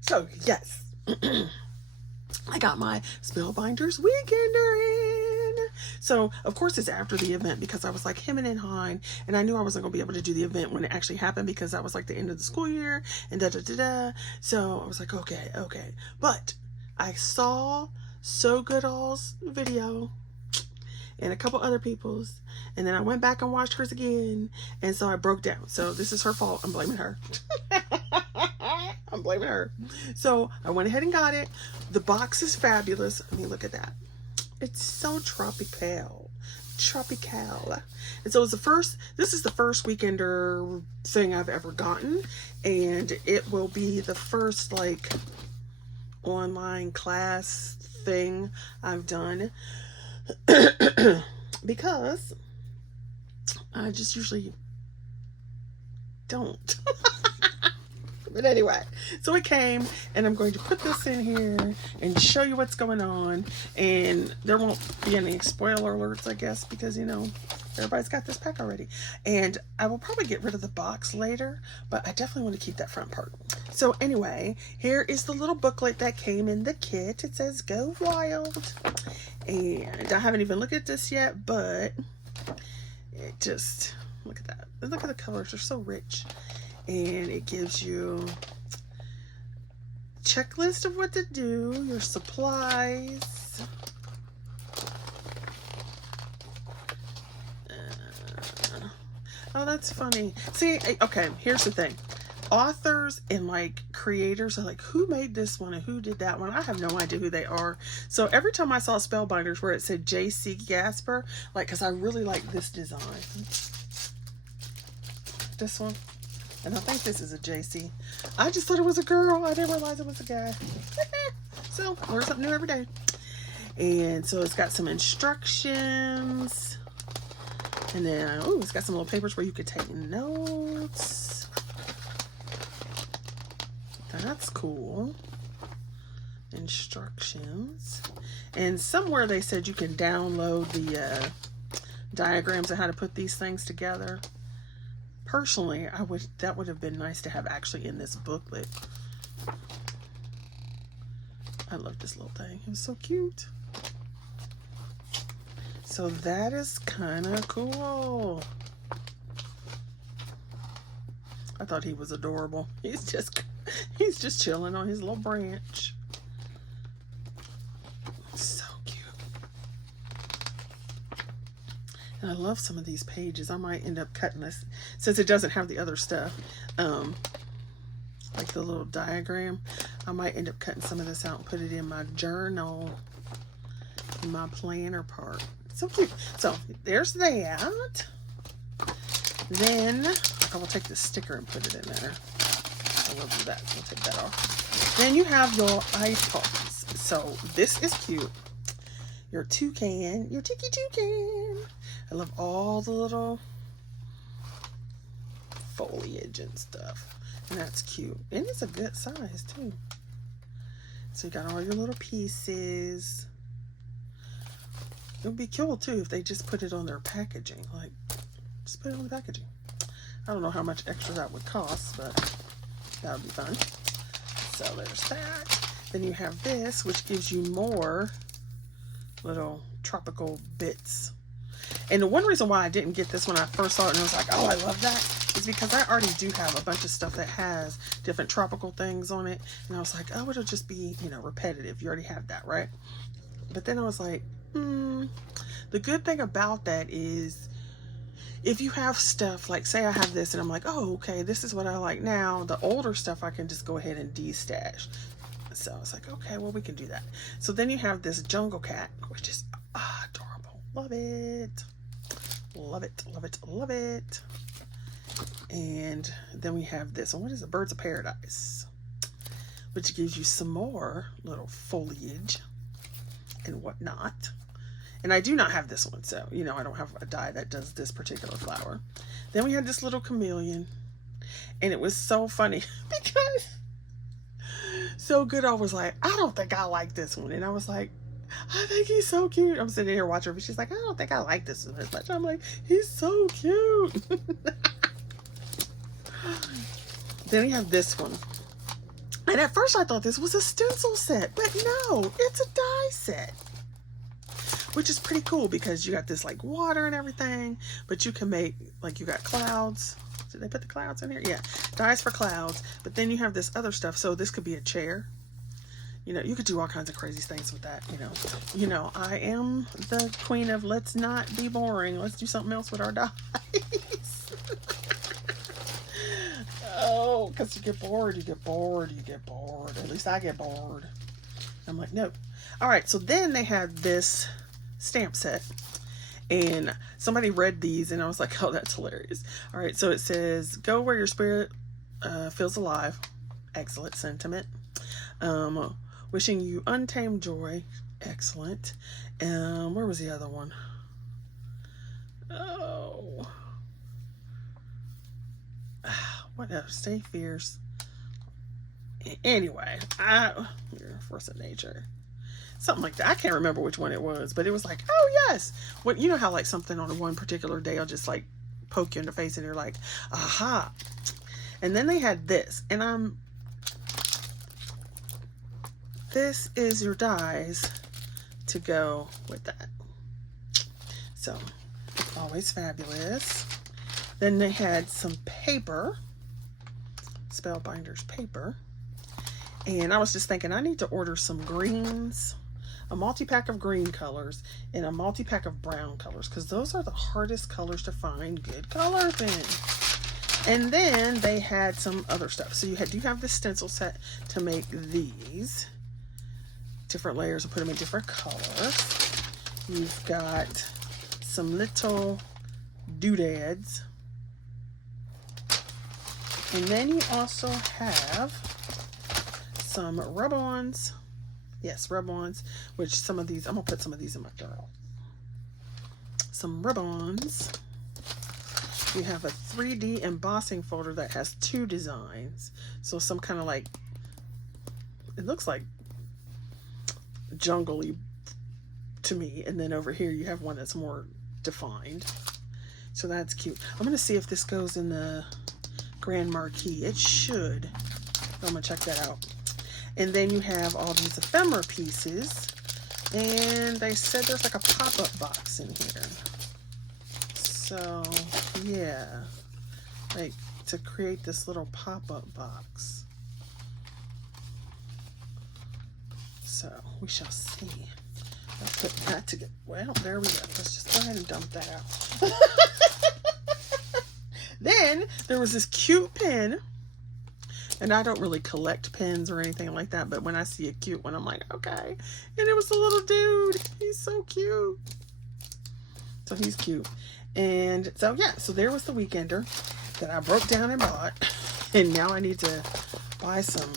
So, yes. I got my Spellbinders Weekender in. So, of course, it's after the event because I was like hemming and hawing, and I knew I wasn't going to be able to do the event when it actually happened because that was like the end of the school year and da da da da. So, I was like, okay, okay. But I saw So Good All's video and a couple other people's, and then I went back and watched hers again, and so I broke down. So, this is her fault. I'm blaming her. I'm blaming her. So I went ahead and got it. The box is fabulous. I mean, look at that. It's so tropical. Tropical. And so it's this is the first Weekender thing I've ever gotten. And it will be the first like online class thing I've done. Because I just usually don't. But anyway, so it came, and I'm going to put this in here and show you what's going on. And there won't be any spoiler alerts, I guess, because, you know, everybody's got this pack already. And I will probably get rid of the box later, but I definitely want to keep that front part. So anyway, here is the little booklet that came in the kit. It says Go Wild. And I haven't even looked at this yet, but it just, look at that. Look at the colors, they're so rich. And it gives you a checklist of what to do, your supplies, oh, that's funny. See, okay, here's the thing. Authors and like creators are like, who made this one and who did that one? I have no idea who they are. So every time I saw Spellbinders where it said J.C. Gasper, like, because I really like this design. This one. And I think this is a JC. I just thought it was a girl. I didn't realize it was a guy. So, learn something new every day. And so it's got some instructions. And then, oh, it's got some little papers where you could take notes. That's cool. Instructions. And somewhere they said you can download the diagrams of how to put these things together. Personally, that would have been nice to have actually in this booklet. I love this little thing. It was so cute. So that is kind of cool. I thought he was adorable. He's just chilling on his little branch. So cute. And I love some of these pages. I might end up cutting this since it doesn't have the other stuff. Like the little diagram. I might end up cutting some of this out and put it in my journal, in my planner part. So cute. So there's that. Then I will take the sticker and put it in there. I will do that. So we'll take that off. Then you have your ice pops. So this is cute. Your toucan, your tiki toucan. I love all the little foliage and stuff. And that's cute. And it's a good size too. So you got all your little pieces. It would be cool too if they just put it on their packaging. Like, just put it on the packaging. I don't know how much extra that would cost, but that would be fun. So there's that. Then you have this, which gives you more little tropical bits. And the one reason why I didn't get this when I first saw it and I was like, oh, I love that, is because I already do have a bunch of stuff that has different tropical things on it. And I was like, oh, it'll just be, you know, repetitive. You already have that, right? But then I was like, the good thing about that is if you have stuff, like say I have this and I'm like, oh, okay, this is what I like now. The older stuff I can just go ahead and de-stash. So I was like, okay, well, we can do that. So then you have this jungle cat, which is adorable. Love it. Love it, love it, love it. And then we have this one. What is it? Birds of Paradise, which gives you some more little foliage and whatnot. And I do not have this one, so, you know, I don't have a die that does this particular flower. Then we had this little chameleon, and it was so funny because So Good I was like, I don't think I like this one. And I was like, I think he's so cute. I'm sitting here watching her, but she's like, I don't think I like this one as much. I'm like, he's so cute. Then we have this one. I And at first I thought this was a stencil set, but no, it's a die set. Which is pretty cool because you got this like water and everything, but you can make, like, you got clouds. Did they put the clouds in here? Yeah, dies for clouds. But then you have this other stuff. So this could be a chair. You know, you could do all kinds of crazy things with that. You know, I am the queen of let's not be boring. Let's do something else with our dies. Oh, because you get bored, you get bored, you get bored. At least I get bored. I'm like, no. All right, so then they had this stamp set. And somebody read these and I was like, oh, that's hilarious. All right, so it says, go where your spirit feels alive. Excellent sentiment. Wishing you untamed joy. Excellent. Where was the other one? Oh. Whatever. Stay fierce. Anyway, you're a force of nature. Something like that. I can't remember which one it was, but it was like, oh yes. What, you know how like something on one particular day will just like poke you in the face and you're like, aha. And then they had this, and this is your dies to go with that. So, always fabulous. Then they had some paper, Spellbinder's paper. And I was just thinking, I need to order some greens, a multi-pack of green colors, and a multi-pack of brown colors, because those are the hardest colors to find good colors in. And then they had some other stuff. So you have this stencil set to make these different layers and put them in different colors. You've got some little doodads. And then you also have some rub-ons. Yes, rub-ons, which some of these, I'm going to put some of these in my journal. Some rub-ons. We have a 3D embossing folder that has 2 designs. So some kind of like, it looks like jungle-y to me. And then over here you have one that's more defined. So that's cute. I'm going to see if this goes in the Grand Marquee. It should. I'm going to check that out. And then you have all these ephemera pieces. And they said there's like a pop-up box in here. So, yeah. Like, to create this little pop-up box. So, we shall see. I'll put that together. Well, there we go. Let's just go ahead and dump that out. Then, there was this cute pen. And I don't really collect pens or anything like that, but when I see a cute one, I'm like, okay. And it was a little dude. He's so cute. So he's cute. And so, yeah, so there was the Weekender that I broke down and bought. And now I need to buy some,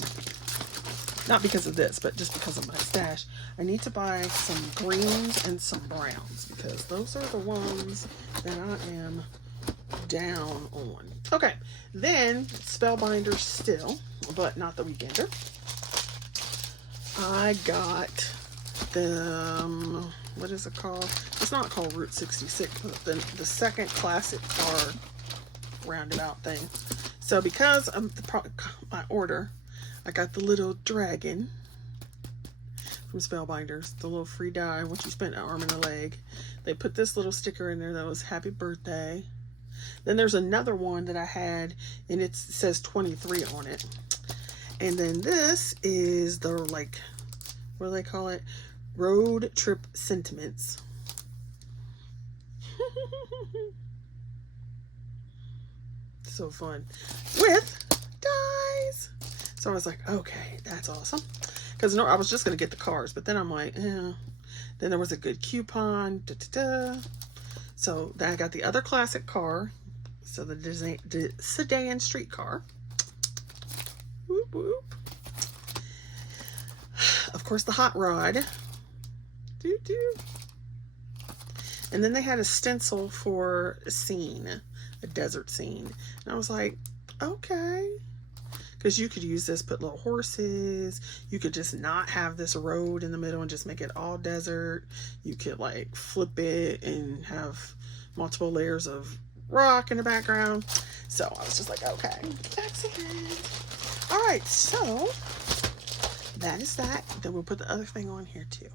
not because of this, but just because of my stash. I need to buy some greens and some browns because those are the ones that I am down on. Okay, then Spellbinder still, but not the Weekender. I got the, what is it called? It's not called Route 66, but the second classic card roundabout thing. So because of my order, I got the little dragon from Spellbinders, the little free die once you spend an arm and a leg. They put this little sticker in there that was happy birthday. Then there's another one that I had, and it says 23 on it. And then this is the, like, what do they call it? Road trip sentiments. So fun. With dies. So I was like, okay, that's awesome. Because no, I was just going to get the cards, but then I'm like, eh. Then there was a good coupon. So then I got the other classic car. So the sedan street car. Whoop, whoop. Of course, the hot rod. Doo doo. And then they had a stencil for a scene, a desert scene. And I was like, okay. Because you could use this, put little horses. You could just not have this road in the middle and just make it all desert. You could like flip it and have multiple layers of rock in the background. So I was just like, okay, excellent. All right, so that is that. Then we'll put the other thing on here too.